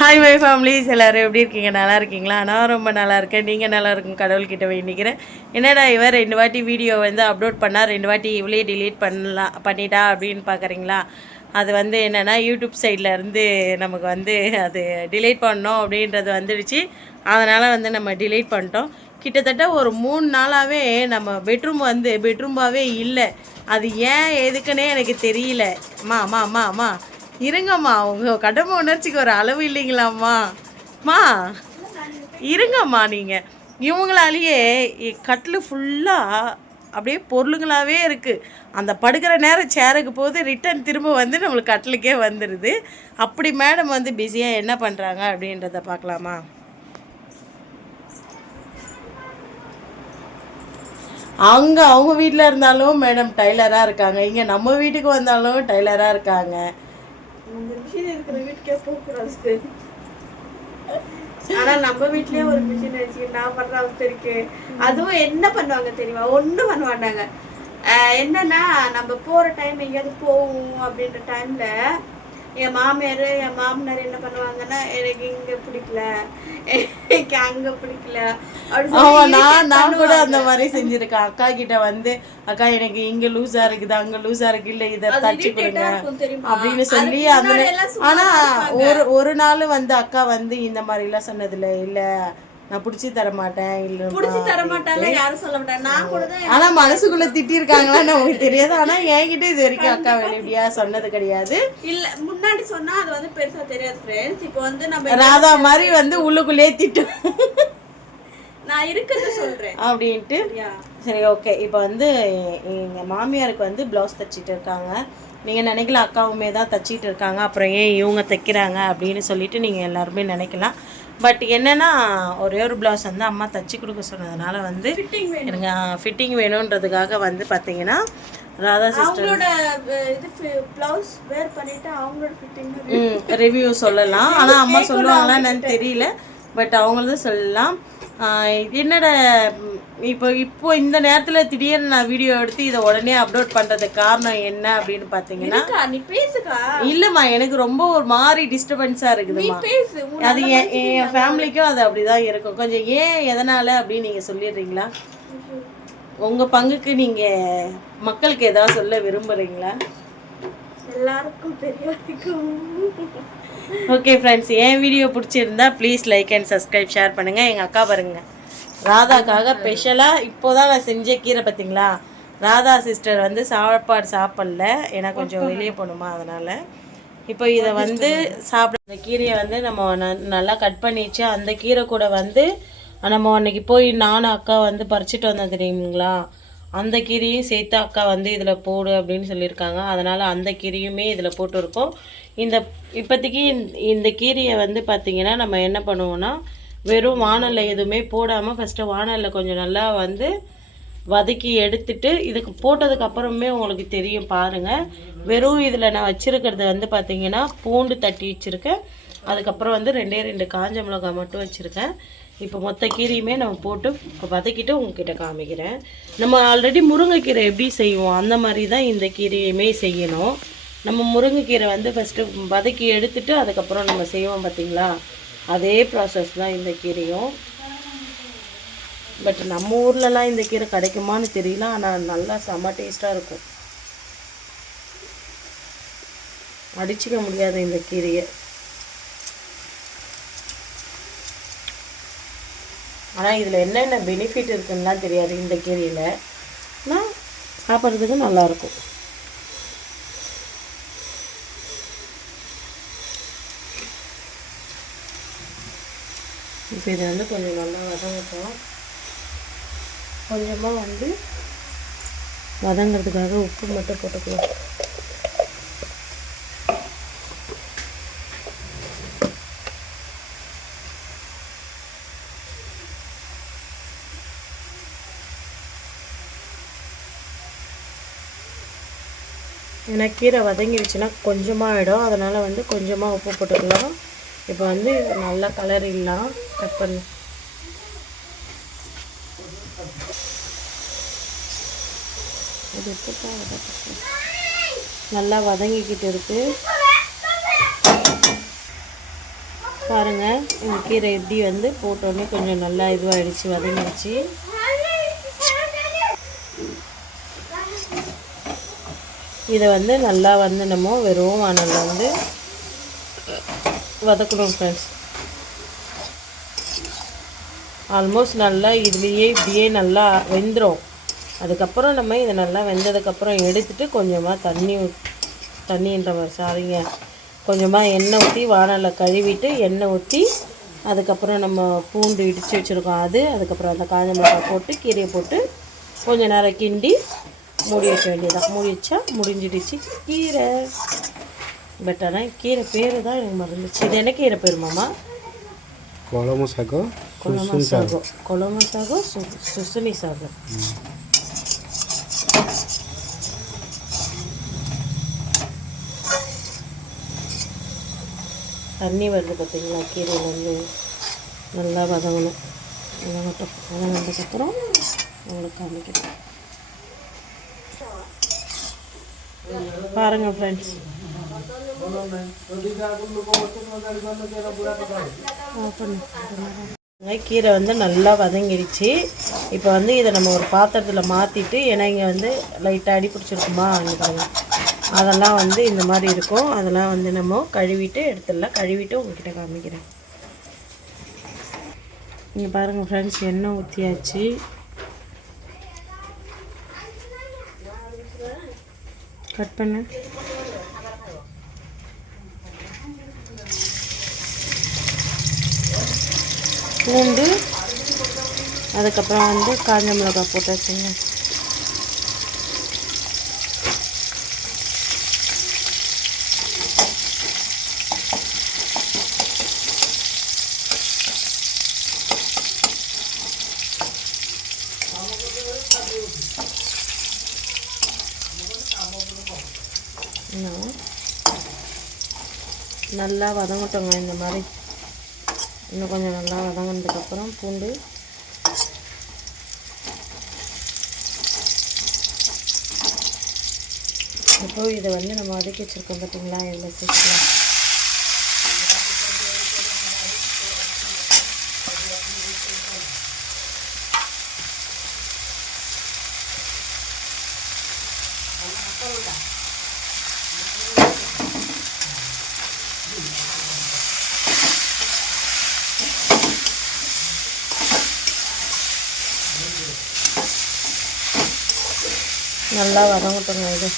Hi my families எல்லோரும் எப்படி இருக்கீங்க? நல்லா இருக்கீங்களா? நான் ரொம்ப நல்லா இருக்கேன். நீங்கள் நல்லா இருக்கும் கடவுள்கிட்ட வேண்டிக்கிறேன். என்னடா இவர் 2 வாட்டி வீடியோ வந்து அப்லோட் பண்ணால் 2 வாட்டி இவளே டிலீட் பண்ணிட்டா அப்படின்னு பார்க்குறீங்களா? அது வந்து என்னென்னா யூடியூப் சைடில் இருந்து நமக்கு வந்து அது டிலீட் பண்ணோம் அப்படின்றது வந்துடுச்சு. அதனால் வந்து நம்ம டிலீட் பண்ணிட்டோம். கிட்டத்தட்ட ஒரு 3 நாளாகவே நம்ம பெட்ரூம்பாகவே இல்லை. அது ஏன் எதுக்குன்னே எனக்கு தெரியல. அம்மா இருங்கம்மா, உங்கள் கடமை உணர்ச்சிக்கு ஒரு அளவு இல்லைங்களாம்மா இருங்கம்மா. நீங்கள் இவங்களாலேயே கட்டில் ஃபுல்லாக அப்படியே பொருளுங்களாகவே இருக்குது. அந்த படுக்கிற நேரம் சேருக்கு போது ரிட்டன் திரும்ப வந்து நம்மளுக்கு கட்டிலுக்கே வந்துடுது. அப்படி மேடம் வந்து பிஸியாக என்ன பண்ணுறாங்க அப்படின்றத பார்க்கலாமா? அவங்க வீட்டில் இருந்தாலும் மேடம் டைலராக இருக்காங்க, இங்கே நம்ம வீட்டுக்கு வந்தாலும் டைலராக இருக்காங்க. ஆனா நம்ம வீட்லயே ஒரு மிஷின் வச்சு நான் பண்ற அவஸ்தை இருக்கு. அதுவும் என்ன பண்ணுவாங்க தெரியுமா? ஒண்ணும் பண்ண மாட்டாங்க. என்னன்னா நம்ம போற டைம் எங்கேயாவது போவோம் அப்படின்ற டைம்ல என் மாமியார் என் மாமனார் என்ன பண்ணுவாங்கன்னா, எனக்கு இங்க பிடிக்கல, எனக்கு அங்க பிடிக்கல. நான் கூட அந்த மாதிரி செஞ்சிருக்கேன். அக்கா கிட்ட வந்து அக்கா எனக்கு இங்க லூஸா இருக்குது, அங்க லூஸா இருக்கு, இல்ல இதை தச்சு கொடுங்க அப்படின்னு சொல்லி அந்த. ஆனா ஒரு நாள் வந்து அக்கா வந்து இந்த மாதிரி எல்லாம் சொன்னதில்ல, இல்ல நான் பிடிச்சி தர மாட்டேன், இல்ல பிடிச்சி தர மாட்டாங்க, யாரும் சொல்ல மாட்டாங்க. நான் கூட தான். ஆனா மனசுக்குள்ள திட்டி இருக்காங்களான்னு நமக்கு தெரியாது. ஆனா என்கிட்ட இது வரைக்கும் அக்கா வெளிப்படியா சொன்னது கிடையாது. இல்ல முன்னாடி சொன்னா அது வந்து பெருசா தெரியாது ஃப்ரெண்ட்ஸ். இப்போ வந்து நம்ம ராதா மாதிரி வந்து உள்ளுக்குள்ளேயே திட்டு நான் இருக்கிறத சொல்றேன் அப்படின்ட்டு. சரி, ஓகே. இப்போ வந்து எங்கள் மாமியாருக்கு வந்து ப்ளவுஸ் தைச்சிட்டு இருக்காங்க. நீங்கள் நினைக்கலாம் அக்காவுமே தான் தைச்சிட்டு இருக்காங்க, அப்புறம் ஏன் இவங்க தைக்கிறாங்க அப்படின்னு சொல்லிட்டு நீங்கள் எல்லாருமே நினைக்கலாம். பட் என்னென்னா ஒரே ஒரு ப்ளவுஸ் வந்து அம்மா தைச்சி கொடுக்க சொன்னதுனால வந்து எனக்கு ஃபிட்டிங் வேணுன்றதுக்காக வந்து பார்த்தீங்கன்னா ராதா சிஸ்டரோட ப்ளவுஸ் வேர் பண்ணிட்டு அவங்களோட ஃபிட்டிங் ரிவ்யூ சொல்லலாம். ஆனால் அம்மா சொல்லுவாங்களா என்னன்னு தெரியல, பட் அவங்களது சொல்லலாம். என்னோட இப்போ இந்த நேரத்தில் திடீர்னு நான் வீடியோ எடுத்து இதை உடனே அப்லோட் பண்ணுறதுக்கு காரணம் என்ன அப்படின்னு பார்த்தீங்கன்னா, இல்லைம்மா எனக்கு ரொம்ப ஒரு மாதிரி டிஸ்டர்பன்ஸாக இருக்குதும்மா. அது என் ஃபேமிலிக்கும் அது அப்படி தான் இருக்கும். கொஞ்சம் ஏன் எதனால் அப்படின்னு நீங்கள் சொல்லிடுறீங்களா? உங்கள் பங்குக்கு நீங்கள் மக்களுக்கு ஏதாவது சொல்ல விரும்புகிறீங்களா? எல்லாருக்கும் தெரியும். ஓகே ஃப்ரெண்ட்ஸ், என் வீடியோ பிடிச்சிருந்தா please like and subscribe, share பண்ணுங்கள். எங்கள் அக்கா பாருங்கள், ராதாக்காக ஸ்பெஷலாக இப்போ தான் நான் செஞ்ச கீரை பார்த்தீங்களா. ராதா சிஸ்டர் வந்து சாப்பாடு சாப்பிடல, ஏன்னா கொஞ்சம் வெளியே போகணுமா, அதனால் இப்போ இதை வந்து சாப்பிட. அந்த கீரையை வந்து நம்ம நல்லா கட் பண்ணிச்சு. அந்த கீரை கூட வந்து நம்ம அன்றைக்கி போய் நானும் அக்கா வந்து பறிச்சுட்டு வந்தோம் தெரியுங்களா, அந்த கீரையும் சேர்த்து அக்கா வந்து இதில் போடு அப்படின்னு சொல்லியிருக்காங்க. அதனால் அந்த கீரையுமே இதில் போட்டுருக்கோம். இப்போதைக்கு இந்த கீரையை வந்து பார்த்திங்கன்னா நம்ம என்ன பண்ணுவோன்னா, வெறும் வானலில் எதுவுமே போடாமல் ஃபஸ்ட்டு வானலில் கொஞ்சம் நல்லா வந்து வதக்கி எடுத்துட்டு இதுக்கு போட்டதுக்கு அப்புறமே உங்களுக்கு தெரியும் பாருங்கள். வெறும் இதில் நான் வச்சுருக்கிறது வந்து பார்த்திங்கன்னா பூண்டு தட்டி வச்சுருக்கேன், அதுக்கப்புறம் வந்து 2 காஞ்ச மிளகாய் மட்டும் வச்சுருக்கேன். இப்போ மொத்த கீரையுமே நம்ம போட்டு இப்போ வதக்கிட்டு உங்ககிட்ட காமிக்கிறேன். நம்ம ஆல்ரெடி முருங்கைக்கீரை எப்படி செய்வோம் அந்த மாதிரி தான் இந்த கீரையுமே செய்யணும். நம்ம முருங்கைக்கீரை வந்து ஃபஸ்ட்டு வதக்கி எடுத்துட்டு அதுக்கப்புறம் நம்ம செய்வோம் பார்த்திங்களா, அதே ப்ராசஸ் தான் இந்த கீரையும். பட் நம்ம ஊர்லலாம் இந்த கீரை கிடைக்குமான்னு தெரியல, ஆனால் நல்லா செம்ம டேஸ்ட்டாக இருக்கும். அடிச்சிக்க முடியாது இந்த கீரையை. ஆனால் இதில் என்னென்ன பெனிஃபிட் இருக்குன்னுலாம் தெரியாது இந்த கீரையில், ஆனால் சாப்பிட்றதுக்கு நல்லாயிருக்கும். இப்போ இதை வந்து கொஞ்சம் நல்லா வதங்கட்டும். கொஞ்சமாக வந்து வதங்கிறதுக்காக உப்பு மட்டும் போட்டுக்கலாம். ஏன்னா கீரை வதங்கிடுச்சுன்னா கொஞ்சமாக ஆகிடும், அதனால் வந்து கொஞ்சமாக உப்பு போட்டுக்கலாம். இப்போ வந்து நல்லா கலர் இல்லாம் கட் பண்ணு. நல்லா வதங்கிக்கிட்டு இருக்குது. பாருங்கள் இந்த கீரை எப்படி வந்து போட்டோன்னே கொஞ்சம் நல்லா இதுவாகிடுச்சு, வதங்கிடுச்சு. இதை வந்து நல்லா வந்து நம்ம வெறும் வானலில் வந்து வதக்கணும் ஃப்ரெண்ட்ஸ். ஆல்மோஸ்ட் நல்லா இதுலேயே இப்படியே நல்லா வெந்துடும். அதுக்கப்புறம் நம்ம இதை நல்லா வெந்ததுக்கப்புறம் எடுத்துகிட்டு கொஞ்சமாக தண்ணின்ற மாதிரி சாரிங்க, கொஞ்சமாக எண்ணெய் ஊற்றி வானலில் கழுவிட்டு எண்ணெய் ஊற்றி அதுக்கப்புறம் நம்ம பூண்டு இடித்து வச்சுருக்கோம் அதுக்கப்புறம் அந்த காஞ்ச மிளகாய் போட்டு கீரையை போட்டு கொஞ்சம் நேரம் கிண்டி மூடி வச்ச வேண்டியதான். மூடி வச்சா முடிஞ்சிடுச்சு கீரை. பட் ஆனால் கீரை பேர் தான் எனக்கு மறந்துச்சு. இது என்ன கீரை பேர் மாமா? கொலமு சாகோ, சுசுனி சாகோ. தண்ணி வருது பார்த்தீங்களா, கீரையில் வந்து நல்லா வதங்கணும். வதங்கினதுக்கப்புறம் உங்களுக்கு காமிக்கிறேன் பாருங்கள் ஃப்ரெண்ட்ஸ். கீரை வந்து நல்லா வதங்கிடுச்சு. இப்போ வந்து இதை நம்ம ஒரு பாத்திரத்தில் மாற்றிட்டு, ஏன்னா இங்கே வந்து லைட்டாக அடி பிடிச்சிருக்குமா அதெல்லாம் வந்து இந்த மாதிரி இருக்கும். அதெல்லாம் வந்து நம்ம கழுவிட்டு எடுத்துடலாம். கழுவிட்டு உங்ககிட்ட காமிக்கிறேன். இங்கே பாருங்கள் ஃப்ரெண்ட்ஸ், எண்ணெய் ஊற்றியாச்சு. கட் பண்ண பூண்டு, அதுக்கப்புறம் வந்து காஞ்ச மிளகாய் போட்டாச்சுங்க. நல்லா வதங்கட்டோங்க. இந்த மாதிரி இன்னும் கொஞ்சம் நல்லா வதங்கினதுக்கப்புறம் பூண்டு, இப்போ இதை வந்து நம்ம வதக்கி வச்சுருக்கோம் பார்த்தீங்களா, எவ்வளோ சீக்கிரம் நல்லா வதங்கட்டுங்க. இது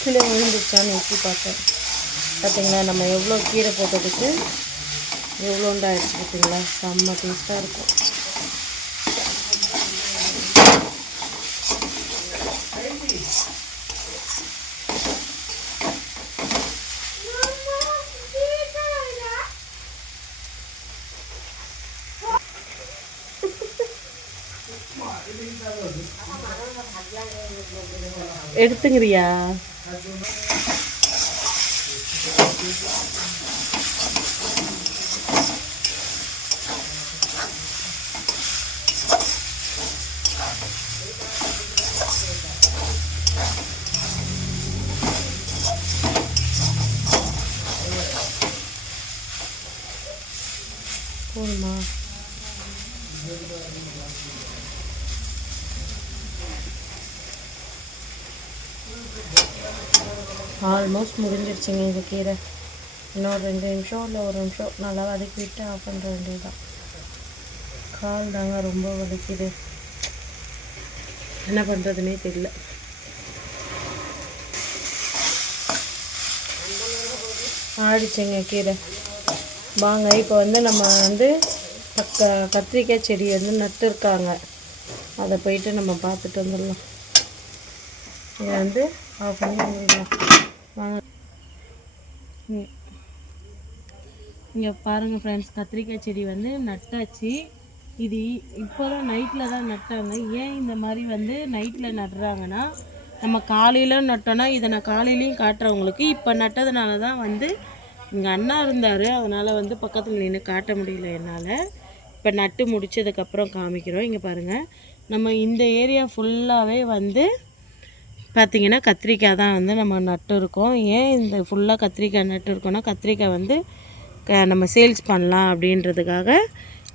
கீழே விழுந்துச்சான்னு ஊற்றி பார்த்தேன். பார்த்தீங்களா, நம்ம எவ்வளோ கீரை போட்டதுக்கு எவ்வளோண்டா ஆகிடுச்சு பார்த்தீங்களா. செம்ம டேஸ்ட்டாக இருக்கும். எடுத்துங்கிறியா? போதுமா? ஆல்மோஸ்ட் முடிஞ்சிருச்சுங்க இந்த கீரை. இன்னும் 2 நிமிஷம் இல்லை 1 நிமிஷம் நல்லா வதக்கி விட்டு ஆஃப் பண்ணுற வேண்டியதுதான். கால் தாங்க ரொம்ப வதக்கிது, என்ன பண்ணுறதுனே தெரியல. ஆடிச்சுங்க கீரை. வாங்க இப்போ வந்து நம்ம வந்து கத்திரிக்காய் செடி வந்து நட்டுருக்காங்க, அதை போயிட்டு நம்ம பார்த்துட்டு வந்துடலாம். இதை வந்து ஆஃப் பண்ணி வந்துடலாம் வாங்க. இங்கே பாருங்கள் ஃப்ரெண்ட்ஸ், கத்திரிக்காய் செடி வந்து நட்டாச்சு. இது இப்போ தான் நைட்டில் தான் நட்டாங்க. ஏன் இந்த மாதிரி வந்து நைட்டில் நடுறாங்கன்னா, நம்ம காலையில் நட்டோன்னா இதை நான் காலையிலையும் காட்டுறவங்களுக்கு. இப்போ நட்டதுனால தான் வந்து இங்கே அண்ணா இருந்தார், அதனால் வந்து பக்கத்தில் நின்று காட்ட முடியல என்னால். இப்போ நட்டு முடித்ததுக்கப்புறம் காமிக்கிறோம். இங்கே பாருங்கள், நம்ம இந்த ஏரியா ஃபுல்லாகவே வந்து பார்த்திங்கன்னா கத்திரிக்காய் தான் வந்து நம்ம நட்டு இருக்கோம். ஏன் இந்த ஃபுல்லாக கத்திரிக்காய் நட்டு இருக்கோன்னா கத்திரிக்காய் வந்து நம்ம சேல்ஸ் பண்ணலாம் அப்படின்றதுக்காக.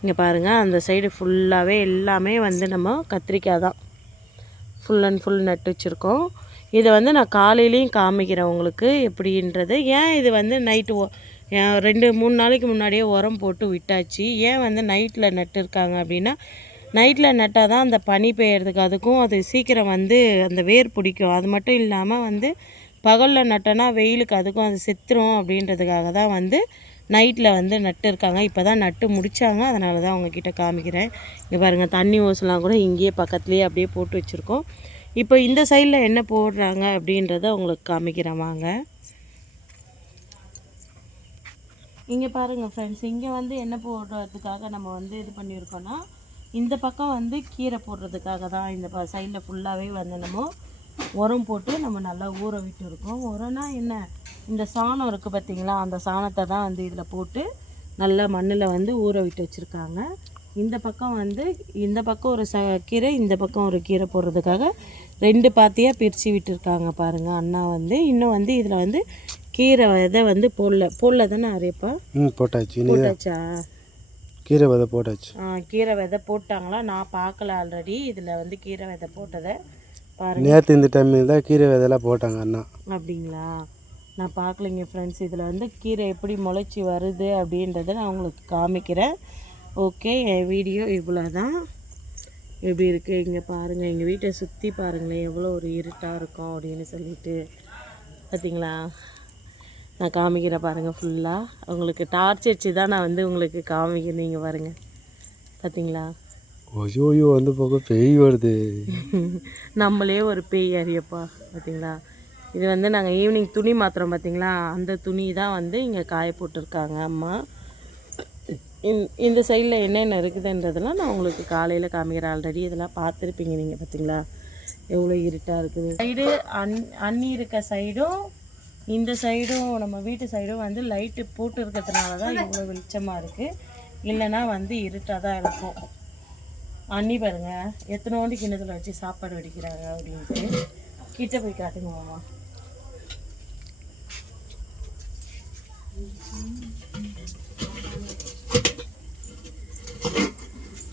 இங்கே பாருங்கள் அந்த சைடு ஃபுல்லாகவே எல்லாமே வந்து நம்ம கத்திரிக்காய் தான் ஃபுல் அண்ட் ஃபுல் நட்டு வச்சுருக்கோம். இதை வந்து நான் காலையிலையும் காமிக்கிறேன் உங்களுக்கு எப்படின்றது. ஏன் இது வந்து நைட்டு 2-3 நாளைக்கு முன்னாடியே உரம் போட்டு விட்டாச்சு. ஏன் வந்து நைட்டில் நட்டுருக்காங்க அப்படின்னா நைட்டில் நட்டால் தான் அந்த பனி பெய்யறதுக்கு அதுக்கும் அது சீக்கிரம் வந்து அந்த வேர் பிடிக்கும். அது மட்டும் இல்லாமல் வந்து பகலில் நட்டோன்னா வெயிலுக்கு அதுக்கும் அது செத்துரும் அப்படின்றதுக்காக தான் வந்து நைட்டில் வந்து நட்டு இருக்காங்க. இப்போ தான் நட்டு முடித்தாங்க, அதனால தான் உங்ககிட்ட காமிக்கிறேன். இங்கே பாருங்கள் தண்ணி ஓசெலாம் கூட இங்கேயே பக்கத்துலேயே அப்படியே போட்டு வச்சுருக்கோம். இப்போ இந்த சைடில் என்ன போடுறாங்க அப்படின்றத உங்களுக்கு காமிக்கிறேன் வாங்க. இங்கே பாருங்கள் ஃப்ரெண்ட்ஸ், இங்கே வந்து என்ன போடுறதுக்காக நம்ம வந்து இது பண்ணியிருக்கோன்னா இந்த பக்கம் வந்து கீரை போடுறதுக்காக தான் இந்த சைடில் ஃபுல்லாகவே வந்து நம்ம உரம் போட்டு நம்ம நல்லா ஊற விட்டு இருக்கோம். உரம்னா என்ன, இந்த சாணம் இருக்குது பார்த்திங்களா, அந்த சாணத்தை தான் வந்து இதில் போட்டு நல்லா மண்ணில் வந்து ஊற விட்டு வச்சுருக்காங்க. இந்த பக்கம் வந்து இந்த பக்கம் ஒரு கீரை, இந்த பக்கம் ஒரு கீரை போடுறதுக்காக 2 பாத்தியாக பிரித்து விட்டுருக்காங்க பாருங்கள் அண்ணா வந்து. இன்னும் வந்து இதில் வந்து கீரை விதை வந்து போடல தானே அரைப்பா? போட்டாச்சா? கீரை விதை போட்டாச்சு. கீரை விதை போட்டாங்களா? நான் பார்க்கல ஆல்ரெடி இதில் வந்து கீரை விதை போட்டதை பாருங்கள். நேற்று இந்த டைம் தான் கீரை விதைலாம் போட்டாங்க அண்ணா. அப்படிங்களா? நான் பார்க்கலைங்க ஃப்ரெண்ட்ஸ். இதில் வந்து கீரை எப்படி முளைச்சி வருது அப்படின்றத நான் உங்களுக்கு காமிக்கிறேன். ஓகே, என் வீடியோ இவ்வளோ தான். எப்படி இருக்குது இங்கே பாருங்கள், எங்கள் வீட்டை சுற்றி பாருங்களேன் எவ்வளோ ஒரு இருட்டாக இருக்கும் அப்படின்னு சொல்லிட்டு. பார்த்திங்களா, நான் காமிக்கிறேன் பாருங்கள். ஃபுல்லாக உங்களுக்கு டார்ச் வச்சு தான் நான் வந்து உங்களுக்கு காமிக்கிறேன். நீங்கள் பாருங்கள், பார்த்திங்களா? ஐயோ வந்து போக பேய் வருது. நம்மளே ஒரு பேய் அறியப்பா. பார்த்திங்களா, இது வந்து நாங்கள் ஈவினிங் துணி மாத்திரம் பார்த்திங்களா, அந்த துணி தான் வந்து இங்கே காய போட்டிருக்காங்க அம்மா. இந்த சைடில் என்னென்ன இருக்குதுன்றதெல்லாம் நான் உங்களுக்கு காலையில் காமிக்கிறேன். ஆல்ரெடி இதெல்லாம் பார்த்துருப்பீங்க நீங்கள். பார்த்திங்களா எவ்வளோ இருட்டாக இருக்குது. சைடு அண்ணி இருக்க சைடும் இந்த சைடும் நம்ம வீட்டு சைடும் வந்து லைட்டு போட்டு இருக்கிறதுனால தான் இவ்வளோ வெளிச்சமாக இருக்குது. இல்லைன்னா வந்து இருட்டாக தான் இருக்கும். அண்ணி பாருங்கள் எத்தனோண்டு கிண்ணத்தில் வச்சு சாப்பாடு வடிக்கிறாங்க அப்படின்ட்டு. கிட்ட போய் காட்டுங்க மாமா.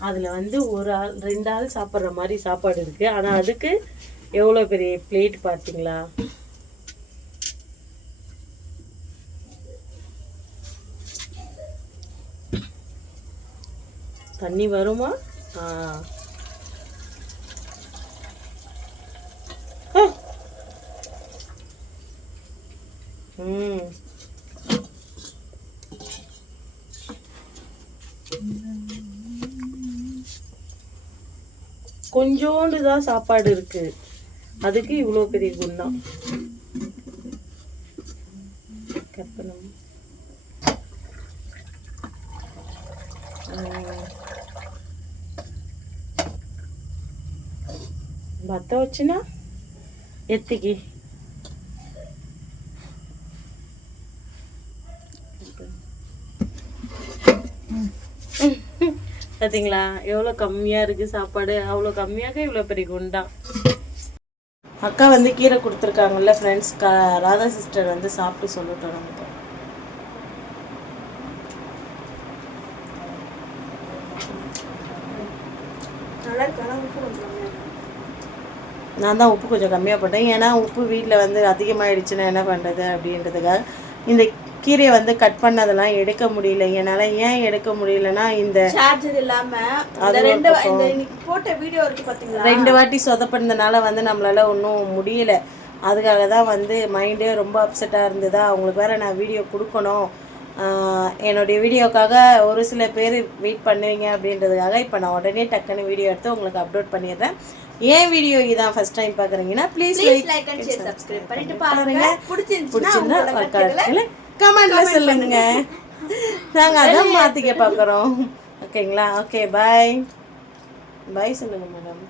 அதில் வந்து 1 ஆள் 2 ஆள் சாப்பிட்ற மாதிரி சாப்பாடு இருக்குது. ஆனால் அதுக்கு எவ்வளோ பெரிய பிளேட் பார்த்தீங்களா? தண்ணி வருமா? கொஞ்சோண்டு தான் சாப்பாடு இருக்கு, அதுக்கு இவ்வளோ பெரிய குண்டான். கற்பனம் భర్త వచ్చిన ఎత్తికి பார்த்தீங்களா எவ்வளோ கம்மியாக இருக்குது சாப்பாடு. அவ்வளோ கம்மியாக இவ்வளோ பெரிய குண்டா. அக்கா வந்து கீரை கொடுத்துருக்காங்கல்ல ஃப்ரெண்ட்ஸ், ராதா சிஸ்டர் வந்து சாப்பிட்டு சொல்லட்டும் நமக்கு. நான் தான் உப்பு கொஞ்சம் கம்மியாக போட்டேன். ஏன்னா உப்பு வீட்டில் வந்து அதிகமாகிடுச்சுன்னா என்ன பண்ணுறது அப்படின்றதுக்காக. இந்த கீரையை வந்து கட் பண்ணதெல்லாம் எடுக்க முடியல என்னால். ஏன் எடுக்க முடியலன்னா இந்த சார்ஜர் இல்லாமல் 2 வாட்டி சொதப்படினதுனால வந்து நம்மளால ஒன்றும் முடியல. அதுக்காக தான் வந்து மைண்டே ரொம்ப அப்செட்டாக இருந்ததா. அவங்களுக்கு வேறு நான் வீடியோ கொடுக்கணும், என்னுடைய வீடியோக்காக ஒரு சில பேர் வெயிட் பண்ணுவீங்க அப்படின்றதுக்காக இப்போ நான் உடனே டக்குன்னு வீடியோ எடுத்து உங்களுக்கு அப்லோட் பண்ணிடுறேன். ஏன் வீடியோ இதான் ஃபர்ஸ்ட் டைம் பார்க்குறீங்கன்னா please like and share subscribe பண்ணிட்டு பாருங்க. பிடிச்சிருந்தா கமெண்ட்ல சொல்லுங்க. நாங்கள் அதான் மாற்றிக்க பார்க்குறோம். ஓகேங்களா? ஓகே பாய் பாய் சொல்லுங்கள் மேடம்.